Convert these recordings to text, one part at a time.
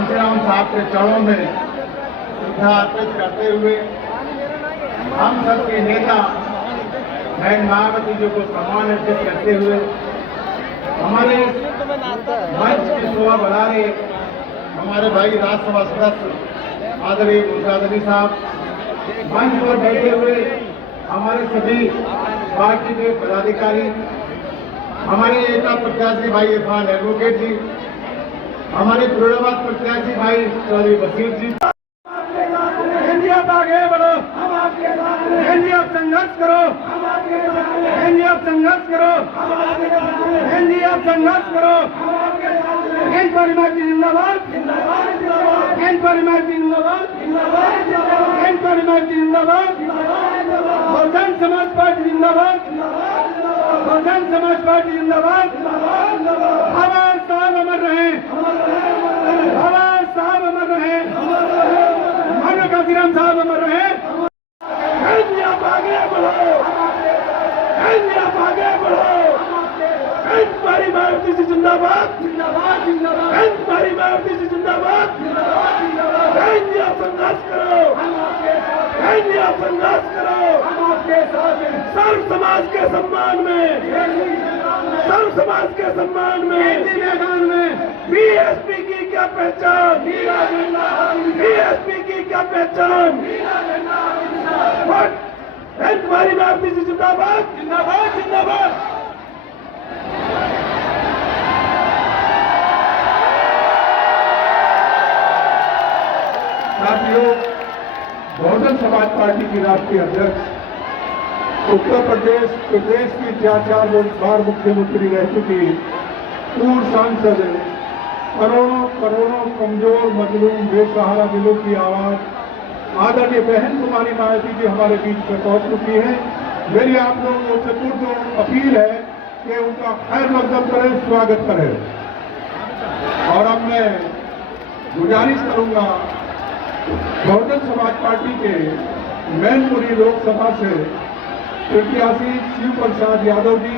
कांशीराम साहब के चरणों में श्रद्धा अर्पित करते हुए हम सबके नेता बहन मायावती जी को सम्मान अर्पित करते हुए हमारे मंच की शोभा बढ़ा रहे हमारे भाई राज्यसभा सदस्य आदरणीय मुर्शाद अली साहब, मंच पर बैठे हुए हमारे सभी पार्टी के पदाधिकारी, हमारे नेता प्रत्याशी भाई इरफान एडवोकेट जी, हमारे फिरोजाबाद प्रत्याशी भाई चौधरी बशीर जी। आगे बढ़ो, हम आपके साथ हैं। एनडीए संघर्ष करो, हम आपके साथ हैं। एनडीए संघर्ष करो, हम आपके साथ हैं। एनडीए संघर्ष करो, हम आपके साथ हैं। एन परिमार्टी जिंदाबाद, जिंदाबाद, जिंदाबाद। एन परिमार्टी जिंदाबाद, जिंदाबाद, जिंदाबाद। एन परिमार्टी जिंदाबाद, जिंदाबाद, जिंदाबाद। बहुजन समाज पार्टी जिंदाबाद, जिंदाबाद, जिंदाबाद। बहुजन समाज पार्टी जिंदाबाद, जिंदाबाद, जिंदाबाद। आवाज साहब अमर रहे, आवाज साहब अमर रहे, मानव कांशीराम साहब अमर रहे। आप आगे बढ़ो, आप आगे बढ़ो। हमारी मायावती जी जिंदाबाद, जिंदाबाद, जिंदाबाद। हमारी मायावती जी जिंदाबाद, जिंदाबाद, जिंदाबाद। आप संघर्ष करो, हम आपके साथ हैं। आप संघर्ष करो, हम आपके साथ हैं। सर्व समाज के सम्मान में, सर्व समाज के सम्मान में मैदान में बीएसपी की क्या पहचान, बीएसपी की क्या पहचान। हमारी मायावती जी जिंदाबाद, जिंदाबाद, जिंदाबाद। साथियों, बहुजन समाज पार्टी की राष्ट्रीय अध्यक्ष, उत्तर प्रदेश की 4 बार मुख्यमंत्री रह चुकी पूर्व सांसद, करोड़ों कमजोर मजलूम बेसहारा दिलों की आवाज आदरणीय बहन कुमारी मायावती जी हमारे बीच में पहुंच चुकी है। मेरी आप लोगों से पुरजोर अपील है कि उनका खैर मकदम करें, स्वागत करें। और अब मैं गुजारिश करूंगा बहुजन समाज पार्टी के मैनपुरी लोकसभा से प्रत्याशी शिव प्रसाद यादव जी,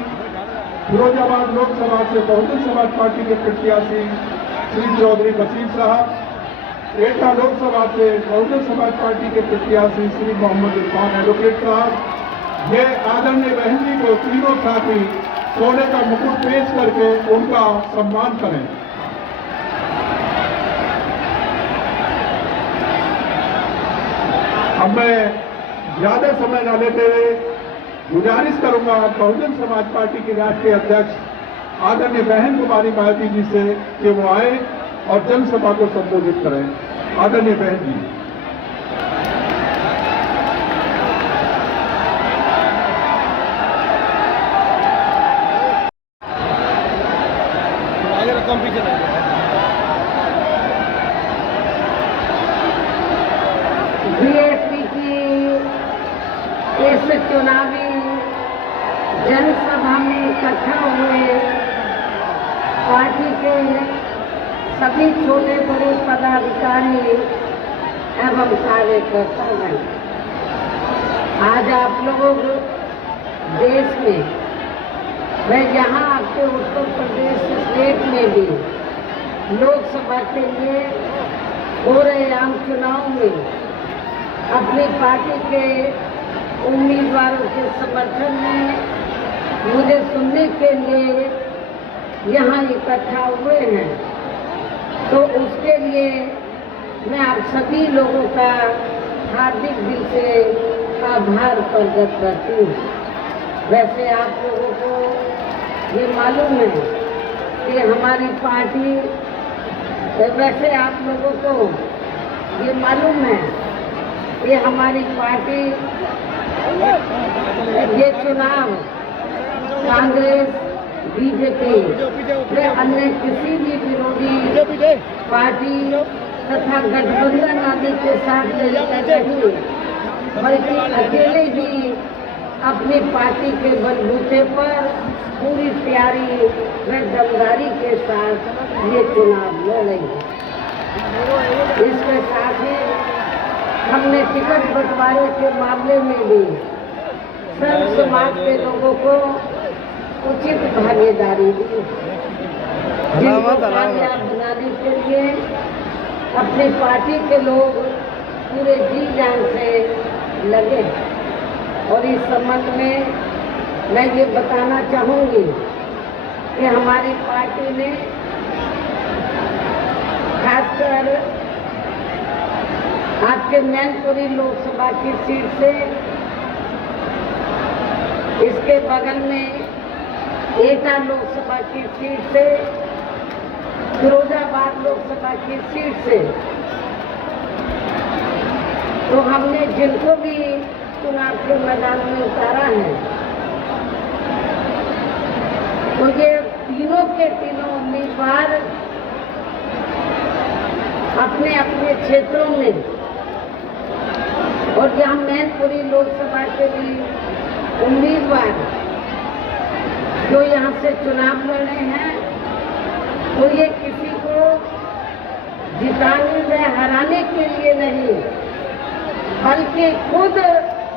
फिरोजाबाद लोकसभा से बहुजन समाज पार्टी के प्रत्याशी श्री चौधरी बशीर साहब, एटा लोकसभा से बहुजन समाज पार्टी के प्रत्याशी श्री मोहम्मद इरफान एडवोकेट साहब, ये आदरणीय बहन जी को तीनों साथी सोने का मुकुट पेश करके उनका सम्मान करें। अब मैं ज्यादा समय न लेते हुए गुजारिश करूंगा बहुजन समाज पार्टी की राष्ट्रीय अध्यक्ष आदरणीय बहन कुमारी मायावती जी से कि वो आए और जनसभा को संबोधित करें। आदरणीय बहन जी। बीएसपी की इस चुनावी जनसभा में इकट्ठा हुए पार्टी के सभी छोटे बड़े पदाधिकारी एवं कार्यकर्तागण, आज आप लोग देश में व यहाँ आपके उत्तर प्रदेश स्टेट में भी लोकसभा के लिए हो रहे आम चुनाव में अपनी पार्टी के उम्मीदवारों के समर्थन में मुझे सुनने के लिए यहाँ इकट्ठा हुए हैं, तो उसके लिए मैं आप सभी लोगों का हार्दिक दिल से आभार प्रकट करती हूँ। वैसे आप लोगों को ये मालूम है कि हमारी पार्टी, वैसे आप लोगों को ये मालूम है कि हमारी पार्टी ये चुनाव कांग्रेस, बीजेपी व अन्य किसी भी विरोधी पार्टी तथा गठबंधन आदि के साथ नहीं, बल्कि अकेले ही अपनी पार्टी के बलबूते पर पूरी तैयारी व दमदारी के साथ ये चुनाव लड़ेंगे। इसके साथ ही हमने टिकट बंटवारे के मामले में भी सर्व समाज के लोगों को उचित भागीदारी दी। जिनको कामयाब बनाने के लिए अपनी पार्टी के लोग पूरे जी जान से लगे हैं। और इस संबंध में मैं ये बताना चाहूँगी कि हमारी पार्टी ने खासकर आपके मैनपुरी लोकसभा की सीट से, इसके बगल में एटा लोकसभा की सीट से, फिरोजाबाद लोकसभा की सीट से, तो हमने जिनको भी चुनाव के मैदान में उतारा है, तो ये तीनों के तीनों उम्मीदवार अपने अपने क्षेत्रों में, और जहाँ मैनपुरी लोकसभा के भी उम्मीदवार जो यहाँ से चुनाव लड़ रहे हैं, तो ये किसी को जिताने व हराने के लिए नहीं, बल्कि खुद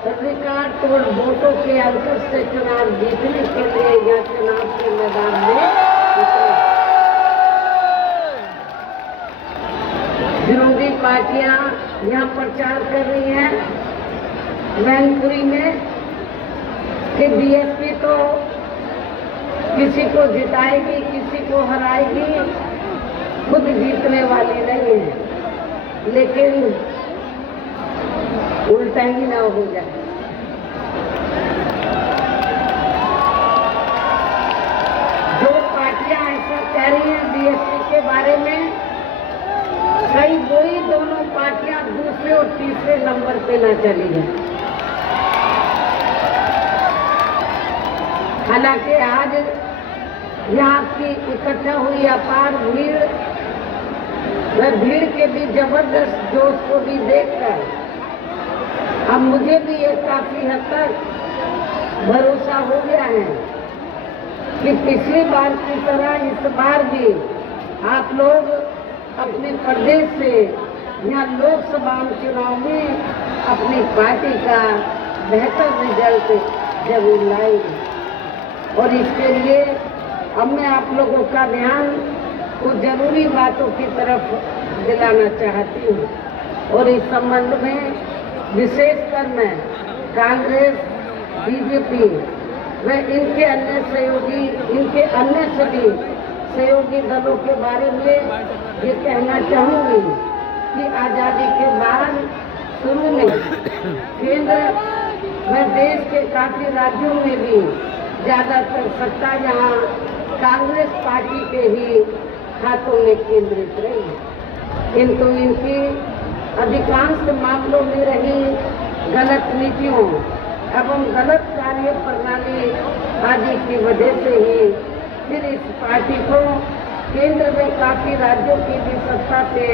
रिकॉर्ड तोड़ वोटों के अंतर से चुनाव जीतने के लिए या चुनाव के मैदान में उतरे। विरोधी पार्टियां यहाँ प्रचार कर रही हैं मैनपुरी में कि बीएसपी तो किसी को जिताएगी, किसी को हराएगी, खुद जीतने वाली नहीं है। लेकिन उल्टा ही ना हो जाए। जो पार्टियां ऐसा कह रही हैं बीएसपी के बारे में, कई वही दोनों पार्टियां दूसरे और तीसरे नंबर पे ना चली हैं। हालांकि आज यहाँ की इकट्ठा हुई अपार भीड़, वह भीड़ के भी जबरदस्त जोश को भी देखकर अब मुझे भी ये काफी हद तक भरोसा हो गया है कि पिछली बार की तरह इस बार भी आप लोग अपने प्रदेश से यहाँ लोकसभा चुनाव में अपनी पार्टी का बेहतर रिजल्ट जरूर लाएंगे। और इसके लिए अब मैं आप लोगों का ध्यान कुछ जरूरी बातों की तरफ दिलाना चाहती हूँ। और इस संबंध में विशेषकर मैं कांग्रेस, बीजेपी व इनके अन्य सहयोगी, इनके अन्य सभी सहयोगी दलों के बारे में ये कहना चाहूँगी कि आज़ादी के बाद शुरू में केंद्र व देश के काफ़ी राज्यों में भी ज़्यादातर सत्ता यहाँ कांग्रेस पार्टी के ही हाथों में केंद्रित रही, किंतु इनकी अधिकांश मामलों में रही गलत नीतियों एवं गलत कार्य प्रणाली आदि की वजह से ही फिर इस पार्टी को केंद्र में काफ़ी राज्यों की भी सत्ता से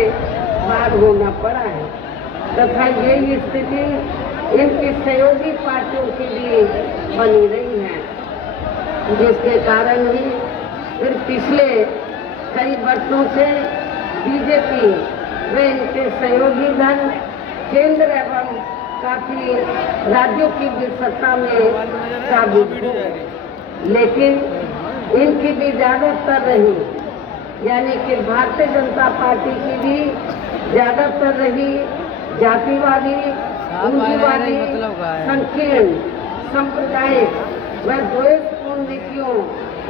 बाहर होना पड़ा है, तथा यही स्थिति इनकी सहयोगी पार्टियों की भी बनी रही है, जिसके कारण ही फिर पिछले कई वर्षों से बीजेपी व इनके सहयोगी दल केंद्र एवं काफ़ी राज्यों की भी सत्ता में काबिज हो गए, लेकिन इनकी भी ज़्यादातर रही, यानी कि भारतीय जनता पार्टी की भी ज़्यादातर रही जातिवादी, पूंजीवादी, संकीर्ण, सांप्रदायिक व द्वेषपूर्ण नीतियों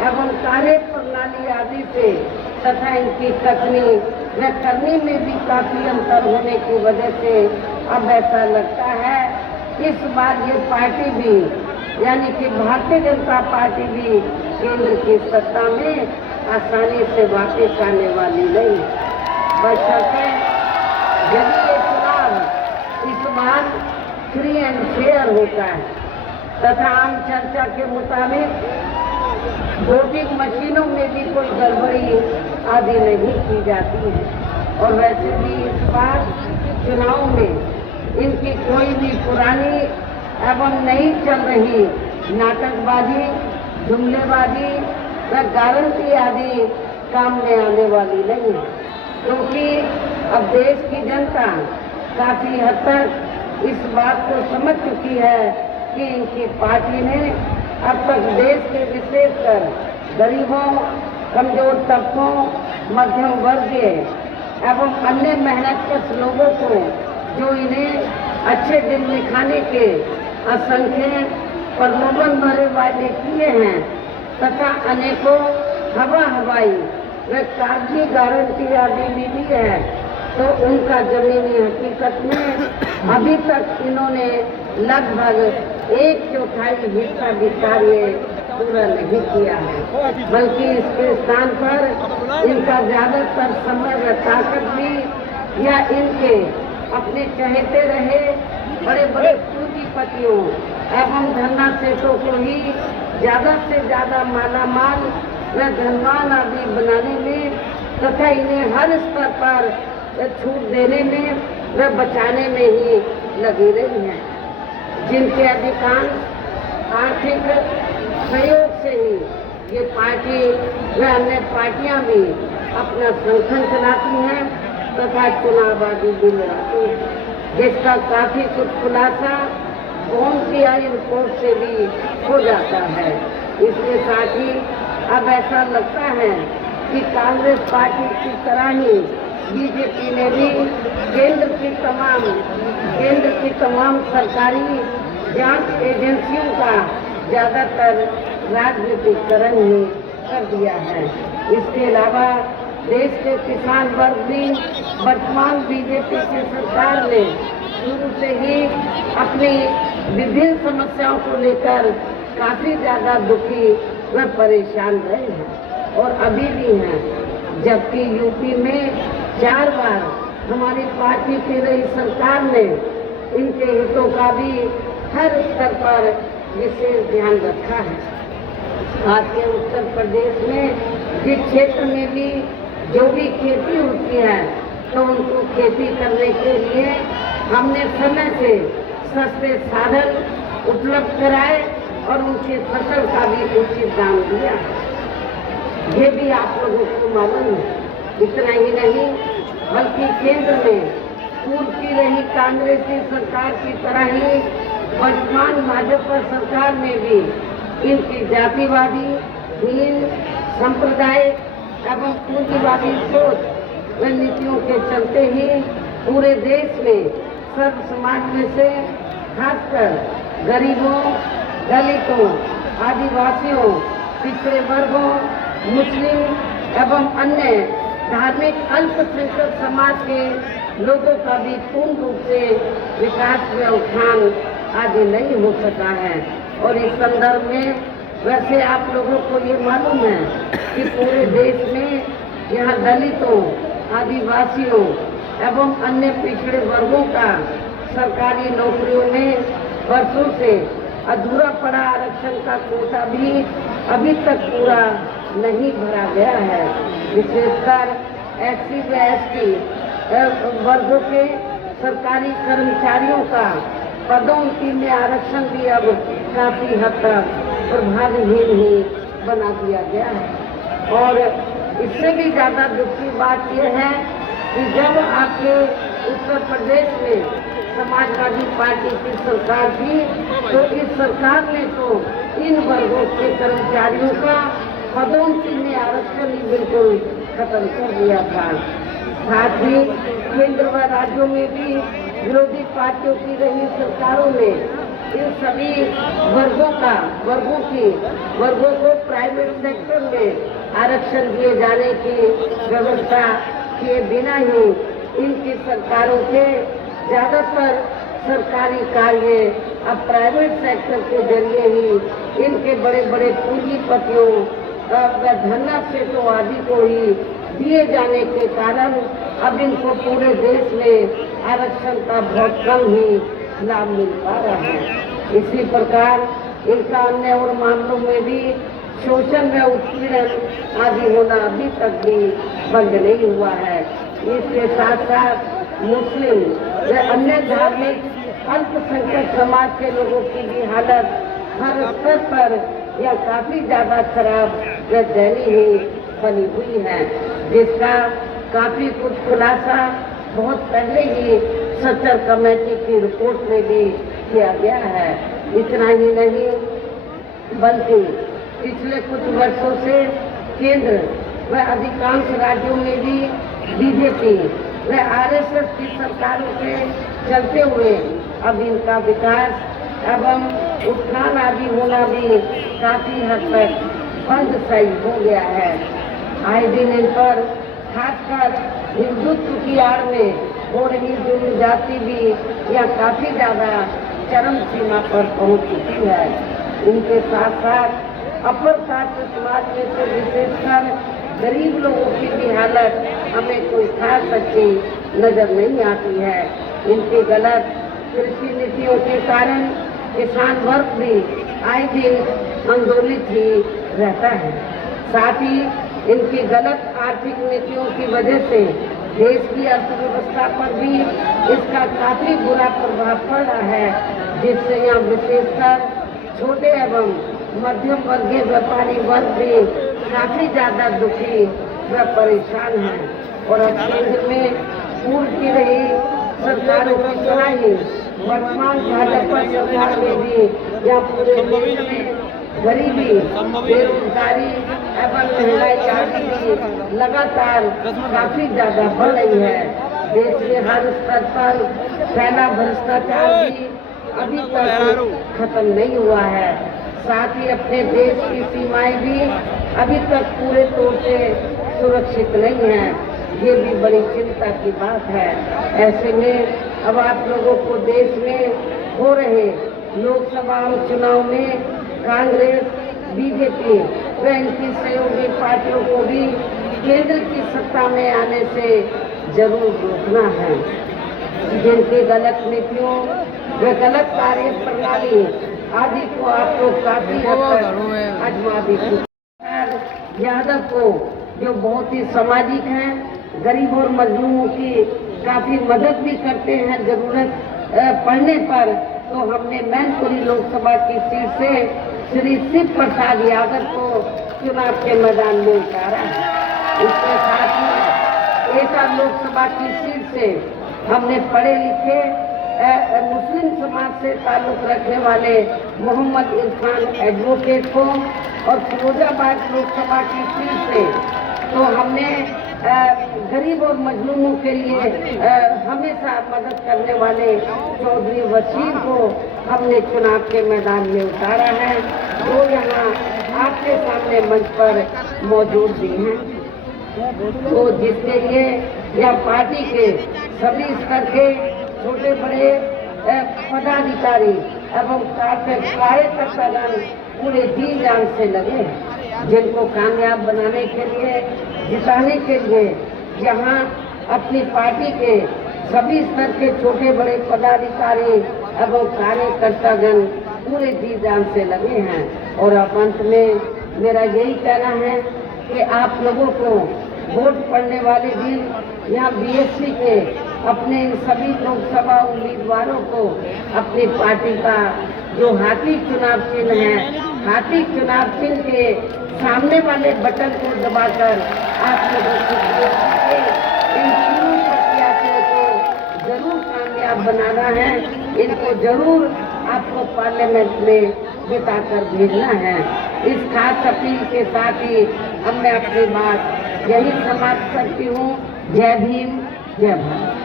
एवं कार्य प्रणाली आदि से तथा इनकी कथनी व करनी में भी काफ़ी अंतर होने की वजह से अब ऐसा लगता है इस बार ये पार्टी भी, यानी कि भारतीय जनता पार्टी भी केंद्र की सत्ता में आसानी से वापस आने वाली नहीं। बशर्ते यदि ये चुनाव इस बार फ्री एंड फेयर होता है तथा आम चर्चा के मुताबिक वोटिंग मशीनों में भी कोई गड़बड़ी आदि नहीं की जाती है, और वैसे भी इस बार चुनाव में इनकी कोई भी पुरानी एवं नई चल रही नाटकबाजी, जुमलेबाजी व गारंटी आदि काम में आने वाली नहीं है, क्योंकि अब देश की जनता काफ़ी हद तक इस बात को समझ चुकी है कि इनकी पार्टी ने अब तक देश के विशेषकर गरीबों, कमजोर तबकों, मध्यम वर्गीय एवं अन्य मेहनतकश लोगों को जो इन्हें अच्छे दिन दिखाने के असंख्य प्रलोभन भरे वादे किए हैं तथा अनेकों हवाई व कागजी गारंटी आदि मिली है, तो उनका जमीनी हकीकत में अभी तक इन्होंने लगभग 1/4 हिस्सा भी कार्य पूरा नहीं किया है, बल्कि इसके स्थान पर इनका ज्यादातर समय व ताकत भी या इनके अपने चहेते रहे बड़े बड़े पूंजीपतियों एवं धन्ना सेठों को ही ज्यादा से ज्यादा मालामाल व धनवान आदि बनाने में तथा इन्हें हर स्तर पर छूट देने में व बचाने में ही लगी रही हैं, जिनके अधिकांश आर्थिक सहयोग से ही ये पार्टी व अन्य पार्टियां भी अपना संगठन चलाती हैं तथा चुनाव भी लड़ाती हैं, जिसका काफी कुछ खुलासा OMCI रिपोर्ट से भी हो जाता है। इसके साथ ही अब ऐसा लगता है कि कांग्रेस पार्टी की तरह ही बीजेपी ने भी केंद्र की तमाम सरकारी जांच एजेंसियों का ज्यादातर राजनीतिकरण ही कर दिया है। इसके अलावा देश के किसान वर्ग भी वर्तमान बीजेपी की सरकार ने शुरू से ही अपनी विभिन्न समस्याओं को लेकर काफी ज्यादा दुखी व परेशान रहे हैं और अभी भी हैं, जबकि यूपी में 4 बार हमारी पार्टी की रही सरकार ने इनके हितों का भी हर स्तर पर विशेष ध्यान रखा है। आज के उत्तर प्रदेश में जिस क्षेत्र में भी जो भी खेती होती है तो उनको खेती करने के लिए हमने समय से सस्ते साधन उपलब्ध कराए और उनकी फसल का भी उचित दाम दिया। ये भी आप लोगों को मालूम है। इतना ही नहीं बल्कि केंद्र में पूर्व की रही कांग्रेसी सरकार की तरह ही वर्तमान भाजपा सरकार में भी इनकी जातिवादी, हीन, सांप्रदायिक एवं पूंजीवादी सोच व नीतियों के चलते ही पूरे देश में सर्व समाज में से खासकर गरीबों, दलितों, आदिवासियों, पिछड़े वर्गों, मुस्लिम एवं अन्य धार्मिक अल्पसंख्यक समाज के लोगों का भी पूर्ण रूप से विकास व उत्थान आदि नहीं हो सका है। और इस संदर्भ में वैसे आप लोगों को ये मालूम है कि पूरे देश में यहाँ दलितों, आदिवासियों एवं अन्य पिछड़े वर्गों का सरकारी नौकरियों में वर्षों से अधूरा पड़ा आरक्षण का कोटा भी अभी तक पूरा नहीं भरा गया है। विशेषकर SC व ST वर्गों के सरकारी कर्मचारियों का पदोन्नति में आरक्षण भी अब काफी हद तक प्रभावहीन ही बना दिया गया है। और इससे भी ज्यादा दुखी बात यह है कि जब आपके उत्तर प्रदेश में समाजवादी पार्टी की सरकार थी तो इस सरकार ने तो इन वर्गों के कर्मचारियों का पदोन्नति में आरक्षण ही बिल्कुल खत्म कर दिया था। साथ ही केंद्र व राज्यों में भी विरोधी पार्टियों की रही सरकारों ने इन सभी वर्गों को प्राइवेट सेक्टर में आरक्षण दिए जाने की व्यवस्था किए बिना ही इनकी सरकारों के ज्यादातर सरकारी कार्य अब प्राइवेट सेक्टर के जरिए ही इनके बड़े बड़े पूंजीपतियों व धन्ना सेठों आदि को ही दिए जाने के कारण अब इनको पूरे देश में आरक्षण का बहुत कम ही लाभ मिल पा रहा है। इसी प्रकार इनका अन्य और मामलों में भी शोषण व उत्पीड़न आदि होना अभी तक भी बंद नहीं हुआ है। इसके साथ साथ मुस्लिम व अन्य धार्मिक अल्पसंख्यक समाज के लोगों की भी हालत हर स्तर पर या काफी ज्यादा खराब व दयनीय ही बनी हुई है, जिसका काफी कुछ खुलासा बहुत पहले ही सच्चर कमेटी की रिपोर्ट में भी किया गया है। इतना ही नहीं बल्कि पिछले कुछ वर्षों से केंद्र व अधिकांश राज्यों में भी बीजेपी व आरएसएस की सरकारों के चलते हुए अब इनका विकास एवं उत्थान आदि होना भी काफी हद तक बंद सही हो गया है। आए दिन इन पर खासकर हिंदुत्व की आड़ में हो रही जनजाति भी यह काफी ज्यादा चरम सीमा पर पहुंच चुकी है। इनके साथ साथ अपर कास्ट समाज में से विशेषकर गरीब लोगों की भी हालत हमें कोई खास अच्छी नजर नहीं आती है। इनकी गलत कृषि नीतियों के कारण किसान वर्ग भी आए दिन आंदोलित ही रहता है। साथ ही इनकी गलत आर्थिक नीतियों की वजह से देश की अर्थव्यवस्था पर भी इसका काफी बुरा प्रभाव पड़ रहा है, जिससे यहाँ विशेषकर छोटे एवं मध्यम वर्गीय व्यापारी वर्ग भी काफी ज्यादा दुखी व परेशान है। और अब केंद्र में पूर्व की रही सरकारों की तरह ही वर्तमान भाजपा सरकार में भी यहाँ पूरे देश में गरीबी, बेरोजगारी एवं महंगाई आदि भी लगातार काफी ज्यादा बढ़ रही है। देश में हर स्तर पर फैला भ्रष्टाचार भी अभी तक खत्म नहीं हुआ है। साथ ही अपने देश की सीमाएं भी अभी तक पूरे तौर से सुरक्षित नहीं है। ये भी बड़ी चिंता की बात है। ऐसे में अब आप लोगों को देश में हो रहे लोकसभा चुनाव में कांग्रेस, बीजेपी व इनकी सहयोगी पार्टियों को भी केंद्र की सत्ता में आने से जरूर रोकना है। जिनकी गलत नीतियों व गलत कार्य प्रणाली आदि को आप लोग काफी हद तक आजमा भी चुके। यादव को जो बहुत ही सामाजिक हैं, गरीब और मजलूमों की काफी मदद भी करते हैं जरूरत पड़ने पर, तो हमने मैनपुरी लोकसभा की सीट से श्री शिव प्रसाद यादव को चुनाव के मैदान में उतारा है। इसके साथ ही एटा लोकसभा की सीट से हमने पढ़े लिखे मुस्लिम समाज से ताल्लुक रखने वाले मोहम्मद इरफान एडवोकेट को, और फिरोजाबाद लोकसभा की सीट से तो हमने गरीब और मजलूमों के लिए हमेशा मदद करने वाले चौधरी वसीम को हमने चुनाव के मैदान में उतारा है, जो यहाँ आपके सामने मंच पर मौजूद भी हैं। तो जिसके लिए यह पार्टी के सभी स्तर के छोटे बड़े पदाधिकारी एवं कार्यकर्तागण पूरे जी जान से लगे हैं, जिनको कामयाब बनाने के लिए, जिताने के लिए यहाँ अपनी पार्टी के सभी स्तर के छोटे बड़े पदाधिकारी एवं कार्यकर्तागण पूरे जी जान से लगे हैं। और अब अंत में मेरा यही कहना है कि आप लोगों को वोट पड़ने वाले दिन यहाँ बीएसपी के अपने इन सभी लोकसभा उम्मीदवारों को अपनी पार्टी का जो हाथी चुनाव चिन्ह है, हाथी चुनाव चिन्ह के सामने वाले बटन को दबाकर आप लोगों को इन तीनों प्रत्याशियों को जरूर कामयाब बनाना है। इनको जरूर आपको पार्लियामेंट में जिताकर भेजना है। इस खास अपील के साथ ही अब मैं अपनी बात यही समाप्त करती हूँ। जय भीम, जय भारत।